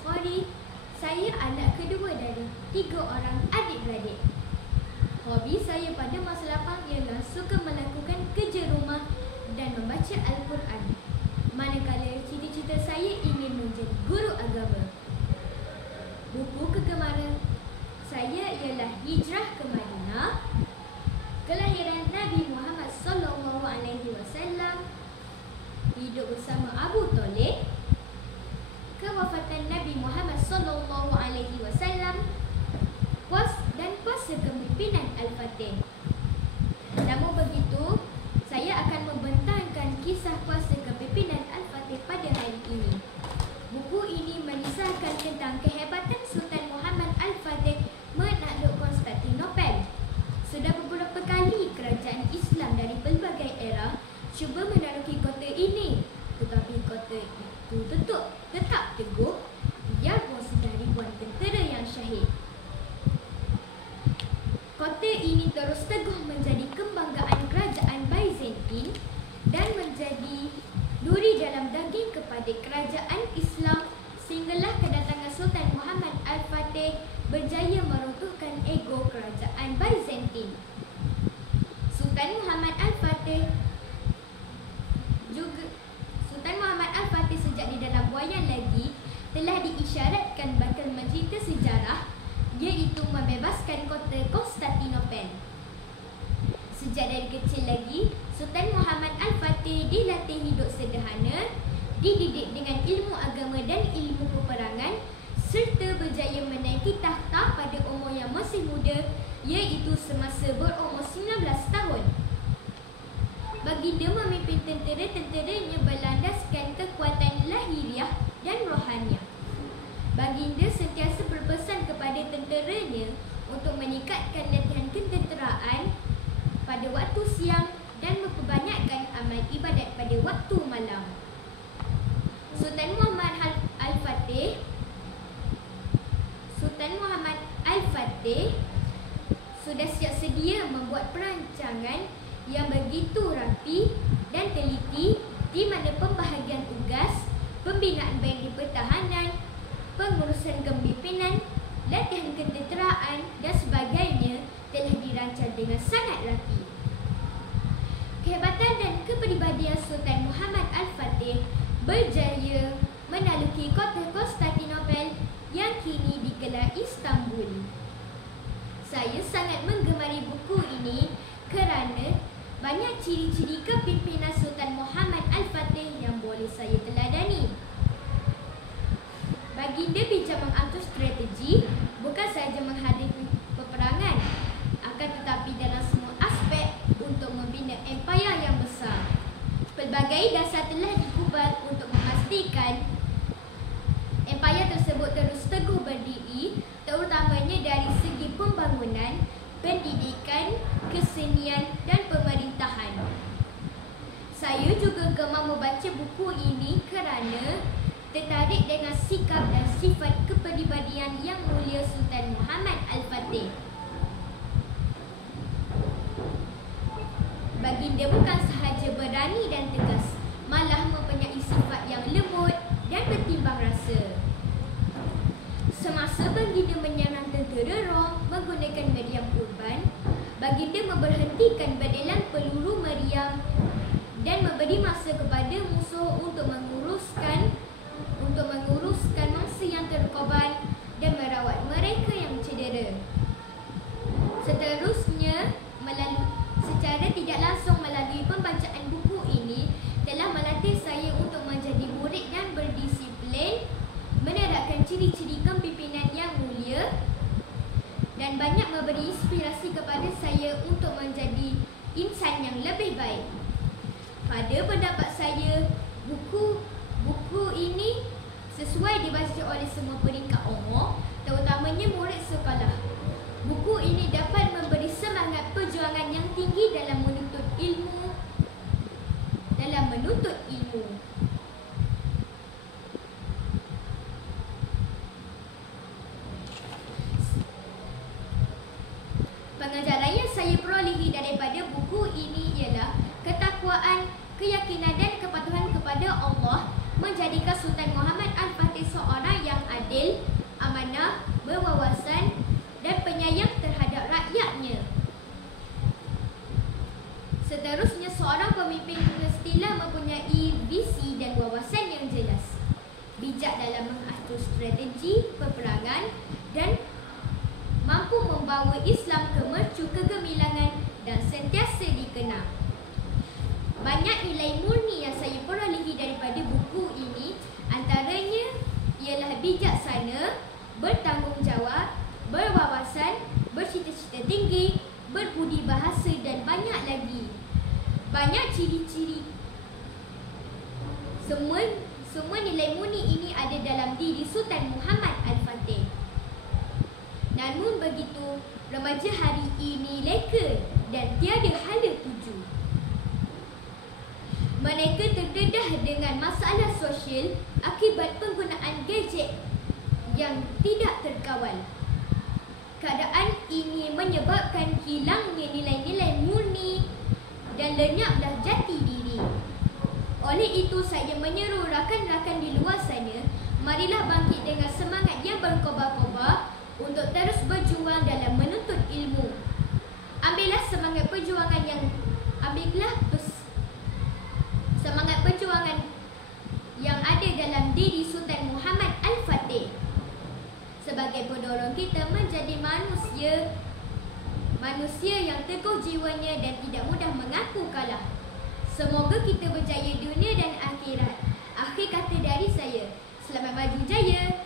Bukhari. Saya anak kedua dari 3 orang adik-beradik. Hobi saya pada masa lapang ialah suka melakukan kerja rumah dan membaca Al-Quran. Manakala cita-cita saya ingin menjadi guru agama. Buku kegemaran saya ialah Hijrah ke Madinah, Kelahiran Nabi Muhammad SAW, Hidup bersama Abu Talib, Kewafatan Nabi Muhammad SAW, Puasa Kepimpinan Al-Fatih. Namun begitu, saya akan membentangkan kisah puasa Kepimpinan Al-Fatih pada hari ini. Buku ini mengisahkan tentang kehebatan Sultan Muhammad Al-Fatih menakluk Konstantinopel. Sudah beberapa kali kerajaan Islam dari pelbagai era cuba menaruki kota ini, tetapi kota itu tetap teguh biarpun sudah ribuan tentera yang syahid. Kota ini terus teguh menjadi kebanggaan kerajaan Byzantine dan menjadi duri dalam daging kepada kerajaan Islam, sehinggalah kedatangan Sultan Muhammad Al-Fatih berjaya meruntuhkan ego kerajaan Byzantine. Sultan Muhammad Al-Fatih sejak di dalam buayan lagi telah diisyaratkan bakal mencipta sejarah, iaitu membebaskan kota Konstantinopel. Sejak dari kecil lagi, Sultan Muhammad Al-Fatih dilatih hidup sederhana, dididik dengan ilmu agama dan ilmu peperangan, serta berjaya menaiki takhta pada umur yang masih muda, iaitu semasa berumur 19 tahun. Baginda memimpin tentera-tenteranya berlandaskan kekuatan lahiriah dan rohaniah. Baginda sentiasa berpesan kepada tenteranya untuk meningkatkan latihan ketenteraan pada waktu siang dan memperbanyakkan amal ibadat pada waktu malam. Sultan Muhammad Al-Fatih sudah siap sedia membuat perancangan yang begitu rapi dan teliti, di mana pembahagian tugas, pembinaan benteng pertahanan, pengurusan kepimpinan, latihan ketenteraan dan sebagainya telah dirancang dengan sangat rapi. Kehebatan dan kepribadian Sultan Muhammad Al-Fatih berjaya menaluki kota Konstantinopel yang kini digelar Istanbul. Saya sangat menggemari buku ini kerana banyak ciri-ciri kepimpinan Sultan Muhammad Al-Fatih yang boleh saya teladani. Baginda bijak mengatur strategi, bukan sahaja menghadapi peperangan, akan tetapi dalam semua aspek untuk membina empayar yang besar. Pelbagai dasar telah dikubal untuk memastikan empayar tersebut terus teguh berdiri, terutamanya dari segi pembangunan, pendidikan, kesenian dan pemerintahan. Saya juga gemar membaca buku ini kerana tertarik dengan sikap dan sifat kepribadian yang mulia Sultan Muhammad Al-Fatih. Baginda bukan sahaja berani dan tegas, malah mempunyai sifat yang lembut dan bertimbang rasa. Semasa baginda menyerang tentera Rom menggunakan meriam urban, baginda memberhentikan badilan peluru meriam dan memberi masa kepada musuh untuk menguruskan mangsa yang terkorban dan merawat mereka yang cedera. Seterusnya, secara tidak langsung melalui pembacaan buku ini telah melatih saya untuk menjadi murid dan berdisiplin, menerapkan ciri-ciri kepimpinan yang mulia dan banyak memberi inspirasi kepada saya untuk menjadi insan yang lebih baik. Pada pendapat saya, buku ini sesuai dibaca oleh semua peringkat umur, terutamanya murid sekolah. Buku ini dapat memberi semangat perjuangan yang tinggi dalam menuntut ilmu. Pengajaran yang saya perolehi daripada buku ini ialah ketakwaan, keyakinan dan kepatuhan kepada Allah menjadikan Sultan Muhammad Al-Fatih seorang yang penyayang terhadap rakyatnya. Seterusnya, seorang pemimpin mestilah mempunyai visi dan wawasan yang jelas, bijak dalam mengatur strategi peperangan, dan mampu membawa Islam ke mercu kegemilangan dan sentiasa dikenang. Banyak nilai murni yang saya perolehi daripada buku ini, antaranya ialah bijaksana, bertanggungjawab, berwawasan, bercita-cita tinggi, berbudi bahasa dan banyak lagi. Banyak ciri-ciri. Semua nilai murni ini ada dalam diri Sultan Muhammad Al-Fatih. Namun begitu, remaja hari ini leka dan tiada hala tuju. Mereka terdedah dengan masalah sosial akibat penggunaan gadget yang tidak terkawal. Keadaan ini menyebabkan hilangnya nilai-nilai murni dan lenyaplah jati diri. Oleh itu, saya menyeru rakan-rakan di luar sana, marilah bangkit dengan semangat yang berkobar-kobar untuk terus berjuang dalam menuntut ilmu. Ambillah semangat perjuangan yang ada dalam diri Sultan Muhammad Al-Fatih sebagai pendorong kita menjadi manusia yang teguh jiwanya dan tidak mudah mengaku kalah. Semoga kita berjaya dunia dan akhirat. Akhir kata dari saya, selamat maju jaya.